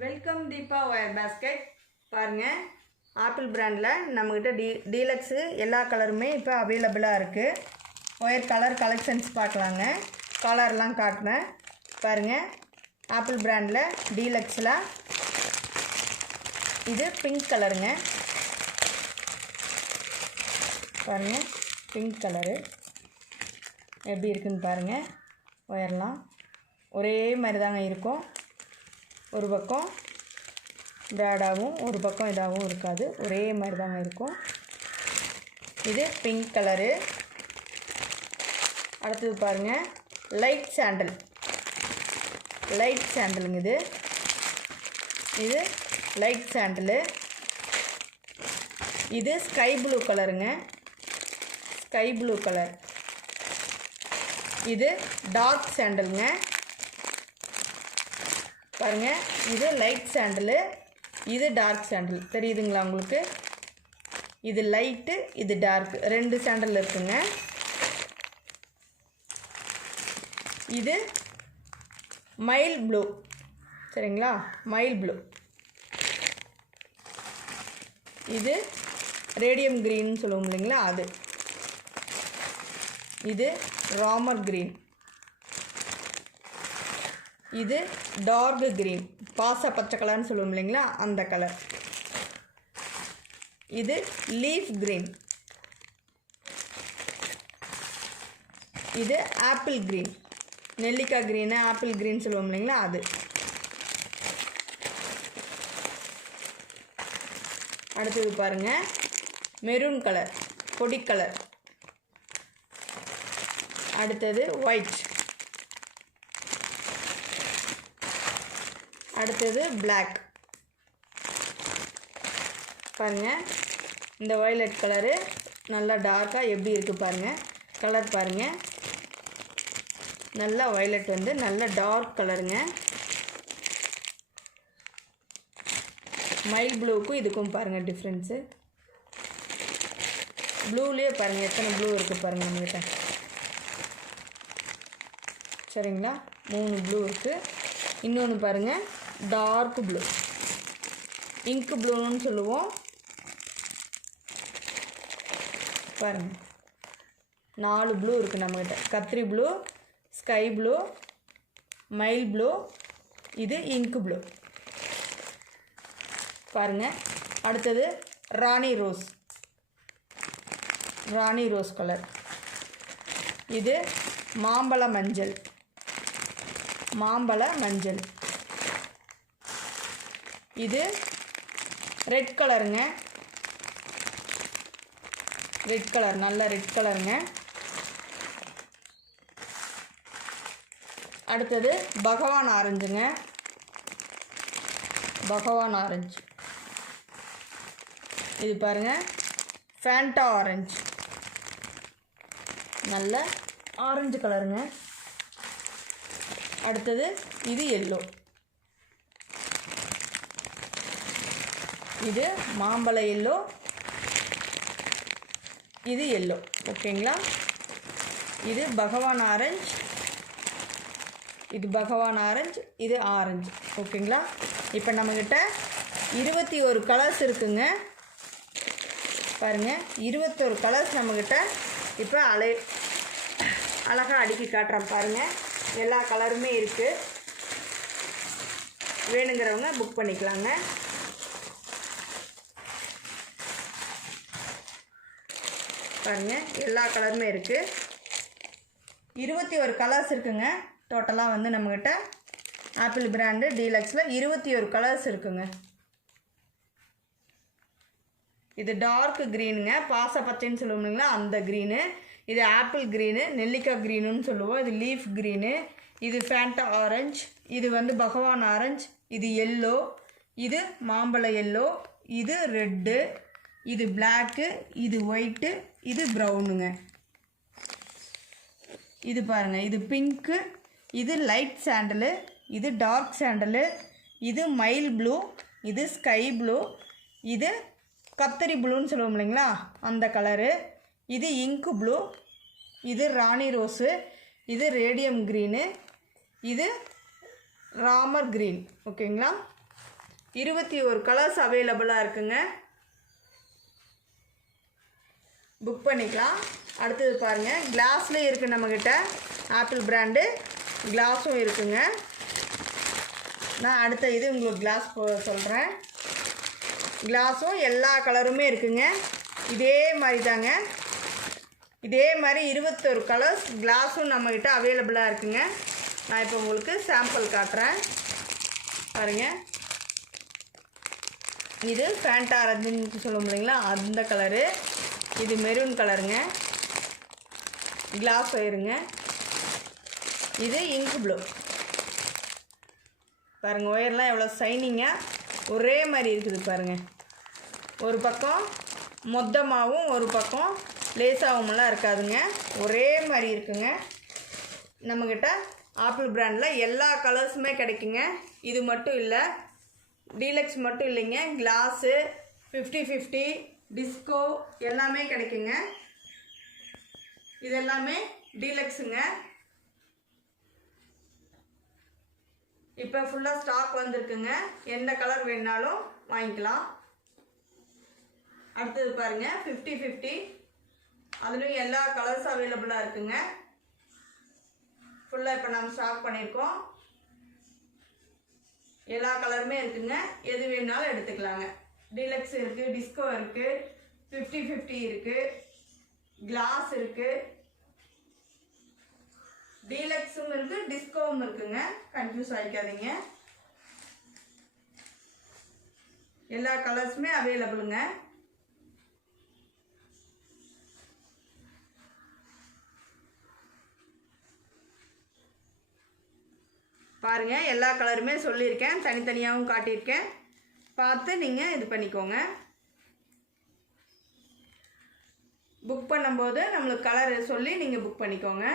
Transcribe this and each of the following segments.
Welcome Deepa wire basket பாருங்கள். Apple பிராண்டில் நம்மக்கிட்ட டீலக்ஸு எல்லா கலருமே இப்போ அவைலபிளாக இருக்குது. ஒயர் கலர் கலெக்ஷன்ஸ் பார்க்கலாங்க. கலர்லாம் காட்டுறேன் பாருங்கள். ஆப்பிள் பிராண்டில் டீலக்ஸில் இது பிங்க் கலருங்க. பாருங்கள், பிங்க் கலரு எப்படி இருக்குதுன்னு பாருங்கள். ஒயர்லாம் ஒரே மாதிரி தாங்க இருக்கும். ஒரு பக்கம் ப்ராடாகவும் ஒரு பக்கம் இதாகவும் இருக்காது, ஒரே மாதிரி தாங்க இருக்கும். இது பிங்க் கலரு. அடுத்தது பாருங்கள், லைட் சாண்டலுங்க. இது லைட் சாண்டலு. இது ஸ்கை ப்ளூ கலருங்க, ஸ்கை ப்ளூ கலர். இது டார்க் சாண்டலுங்க. பாருங்கள், இது லைட் சாண்டலு, இது டார்க் சாண்டல். தெரியுதுங்களா உங்களுக்கு? இது லைட்டு, இது டார்க், ரெண்டு சாண்டல் இருக்குங்க. இது மைல் ப்ளூ, சரிங்களா? Mile blue. இது ரேடியம் க்ரீன்னு சொல்லுவோம் இல்லைங்களா, அது. இது ராமர் க்ரீன். இது டார்க் க்ரீன், பாச பச்சை கலர்னு சொல்லுவோம் இல்லைங்களா, அந்த கலர். இது லீஃப் க்ரீன். இது ஆப்பிள் க்ரீன், நெல்லிக்காய் க்ரீனு ஆப்பிள் க்ரீன் சொல்லுவோம் இல்லைங்களா, அது. அடுத்தது பாருங்கள், மெரூன் கலர், பொடி கலர். அடுத்தது ஒயிட். அடுத்தது பிளாக். பாருங்கள், இந்த வயலட் கலரு நல்லா டார்க்காக எப்படி இருக்குது பாருங்கள். கலர் பாருங்கள், நல்லா வயலட் வந்து நல்ல டார்க் கலருங்க. மைல் ப்ளூவுக்கும் இதுக்கும் பாருங்கள் டிஃப்ரென்ஸு. ப்ளூலேயே பாருங்கள் எத்தனை ப்ளூ இருக்குது பாருங்கள் நம்மகிட்ட. சரிங்களா? 3 ப்ளூ இருக்குது. இன்னொன்று பாருங்கள், டார்க் ப்ளூ, இங்க் ப்ளூன்னு சொல்லுவோம். பாருங்கள், 4 ப்ளூ இருக்குது நம்மகிட்ட. கத்திரி blue, sky blue, mile blue, இது இங்க் ப்ளூ. பாருங்கள். அடுத்தது ராணி ரோஸ் கலர். இது மாம்பழ மஞ்சள். இது ரெட் கலருங்க. ரெட் கலர், நல்ல ரெட் கலருங்க. அடுத்தது பகவான் ஆரஞ்சுங்க. பகவான் ஆரஞ்சு. இது பாருங்கள், ஃபேண்டா ஆரஞ்சு, நல்ல ஆரஞ்சு கலருங்க. அடுத்தது இது எல்லோ. இது மாம்பழ எல்லோ, இது எல்லோ. ஓகேங்களா? இது பகவான் ஆரஞ்சு, இது பகவான் ஆரஞ்சு, இது ஆரஞ்சு. ஓகேங்களா? இப்போ நம்மக்கிட்ட 21 கலர்ஸ் இருக்குங்க. பாருங்கள், 21 கலர்ஸ் நம்மக்கிட்ட இப்போ அழகாக அடுக்கி காட்டுறேன் பாருங்கள். எல்லா கலருமே இருக்குது. வேணுங்கிறவங்க புக் பண்ணிக்கலாங்க. பாருங்கள், எல்லா கலருமே இருக்குது. 21 கலர்ஸ் இருக்குங்க. டோட்டலாக வந்து நம்மக்கிட்ட ஆப்பிள் பிராண்டு டீலக்ஸில் 21 கலர்ஸ் இருக்குங்க. இது டார்க் க்ரீனுங்க, பாச பச்சைன்னு சொல்லுவோம் இல்லைங்களா, அந்த க்ரீனு. இது ஆப்பிள் க்ரீனு, நெல்லிக்காய் க்ரீனுன்னு சொல்லுவோம். இது லீஃப் க்ரீனு. இது ஃபேண்டா ஆரஞ்சு. இது வந்து பகவான் ஆரஞ்சு. இது எல்லோ. இது மாம்பழ எல்லோ. இது ரெட்டு. இது பிளாக்கு. இது ஒயிட்டு. இது ப்ரௌனுங்க. இது பாருங்கள், இது பிங்க்கு. இது லைட் சாண்டலு. இது டார்க் சாண்டலு. இது மைல் ப்ளூ. இது ஸ்கை ப்ளூ. இது கத்திரி ப்ளூன்னு சொல்லுவோம் இல்லைங்களா, அந்த கலரு. இது இங்க் ப்ளூ. இது ராணி ரோஸு. இது ரேடியம் க்ரீனு. இது ராமர் க்ரீன். ஓகேங்களா? 21 கலர்ஸ் அவைலபிளாக இருக்குங்க. புக் பண்ணிக்கலாம். அடுத்தது பாருங்கள், கிளாஸ்லேயே இருக்குது நம்மக்கிட்ட. ஆப்பிள் பிராண்டு கிளாஸும் இருக்குங்க. நான் அடுத்த இது உங்களுக்கு கிளாஸ் சொல்கிறேன். கிளாஸும் எல்லா கலருமே இருக்குங்க. இதே மாதிரி தாங்க, இதே மாதிரி 21 கலர்ஸ் கிளாஸும் நம்மக்கிட்ட அவைலபிளாக இருக்குங்க. நான் இப்போ உங்களுக்கு சாம்பிள் காட்டுறேன் பாருங்கள். இது ஃபேண்டா ஆரஞ்சுன்னு சொல்லுவோம் இல்லைங்களா, அந்த கலரு. இது மெரூன் கலருங்க, கிளாஸ் ஒயருங்க. இது இங்க் ப்ளூ பாருங்கள். ஒயர்லாம் எவ்வளோ ஷைனிங்காக ஒரே மாதிரி இருக்குது பாருங்கள். ஒரு பக்கம் மொத்தமாகவும் ஒரு பக்கம் லேசாகவுமெல்லாம் இருக்காதுங்க, ஒரே மாதிரி இருக்குங்க. நம்மக்கிட்ட ஆப்பிள் பிராண்டில் எல்லா கலர்ஸுமே கிடைக்குங்க. இது மட்டும் இல்லை, டீலக்ஸ் மட்டும் இல்லைங்க, கிளாஸு 50-50 டிஸ்கோ எல்லாமே கிடைக்குங்க. இது எல்லாமே டீலக்ஸுங்க. இப்போ ஃபுல்லாக ஸ்டாக் வந்திருக்குங்க. எந்த கலர் வேணுனாலும் வாங்கிக்கலாம். அடுத்தது பாருங்கள், 50-50 அதுலேயும் எல்லா கலர்ஸும் அவைலபிளாக இருக்குங்க. ஃபுல்லாக இப்போ நம்ம ஸ்டாக் பண்ணியிருக்கோம். எல்லா கலருமே இருக்குங்க, எது வேணுனாலும் எடுத்துக்கலாங்க. டீலக்ஸ் இருக்குது, டிஸ்கோ இருக்குது, 50-50 இருக்குது, கிளாஸ் இருக்குது, டீலக்ஸும் இருக்குது, டிஸ்கோவும் இருக்குங்க. கன்ஃபியூஸ் ஆகிக்காதீங்க. எல்லா கலர்ஸுமே அவைலபிளுங்க. பாருங்கள், எல்லா கலருமே சொல்லியிருக்கேன், தனித்தனியாகவும் காட்டியிருக்கேன். பார்த்து நீங்கள் இது பண்ணிக்கோங்க. புக் பண்ணும்போது நம்மளுக்கு கலர் சொல்லி நீங்கள் புக் பண்ணிக்கோங்க.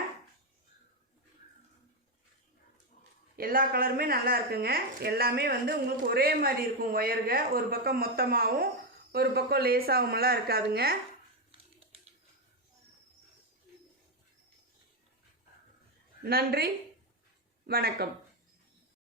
எல்லா கலருமே நல்லா இருக்குங்க. எல்லாமே வந்து உங்களுக்கு ஒரே மாதிரி இருக்கும் ஒயருங்க. ஒரு பக்கம் மொத்தமாகவும் ஒரு பக்கம் லேசாகவுமெல்லாம் இருக்காதுங்க. நன்றி, வணக்கம்.